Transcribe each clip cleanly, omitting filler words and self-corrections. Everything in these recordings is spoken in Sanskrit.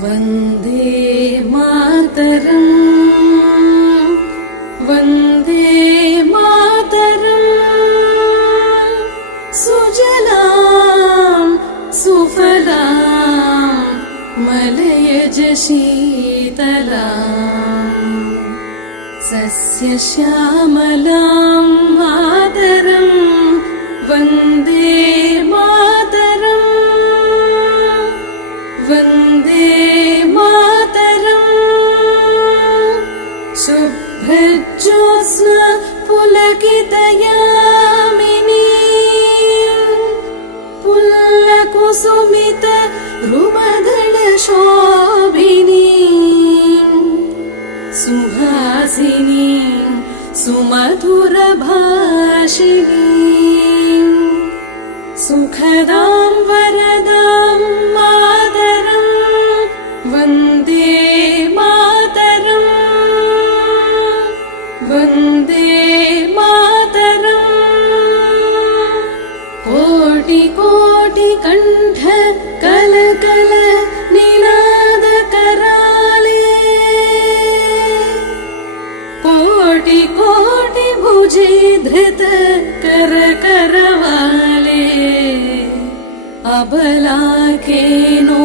वन्दे मातरम् वन्दे मातरम् सुजलां सुफलां मलयज शीतलां सस्यश्यामलां मातरं वन्दे मातरम् वन्दे मातरम् शुभ्रज्योत्स्ना पुलकितयामिनी पुल्लकुसुमित रुमधुरशोभिनी सुहासिनी सुमधुरभाषिणी सुखदां वरदां मातरं वन्दे मातरम् वन्दे मातरम् कोटि कोटि कण्ठ कलकल निनाद कराले कोटि कोटि भुजे धृत कर करवाले अबला के नो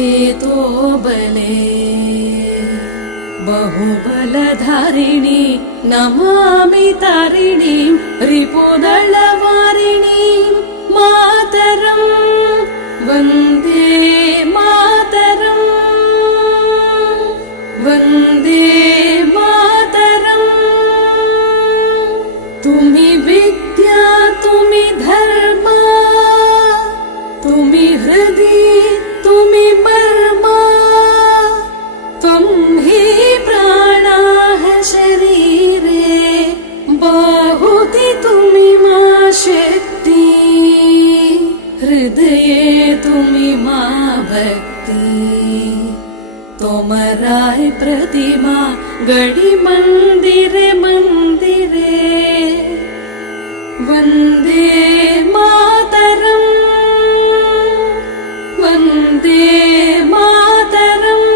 एतो बले बहुबलधारिणी नमामि तारिणीं रिपुदलवारिणीं मातरं वन्दे मातरम् वन्दे मातरम् तुमि विद्या तुमि धर्मा तुमि हृदि तुमि मर्मा त्वं हि प्राणाः शरीरे बाहुति तुमि मा शक्ति हृदये तुमि मा भक्ति तोमराय प्रतिमा गढ़ि मंदिरे मंदिरे वन्दे मातरम् वन्दे मातरम्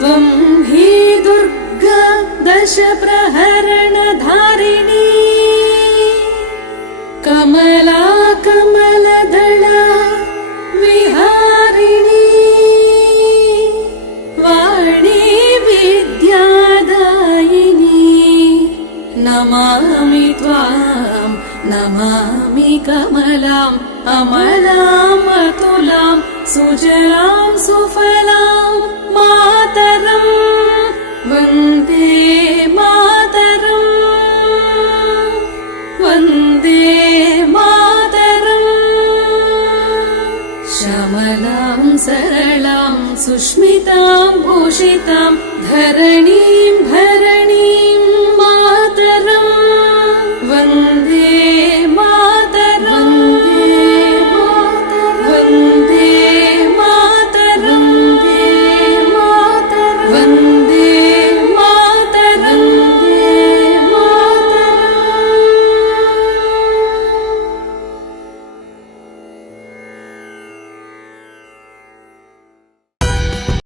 त्वं हि दुर्गा दश प्रहरण धारिणी कमला कमलदला विहारिणी वाणी विद्यादायिनी नमामि त्वां नमामि कमलाम् अमलाम् अतुलां सुजलां सुफलां मातरम् वन्दे मातरम् वन्दे मातरम् श्यामलां सरलां सुष्मितां भूषितां धरणीं भरणीं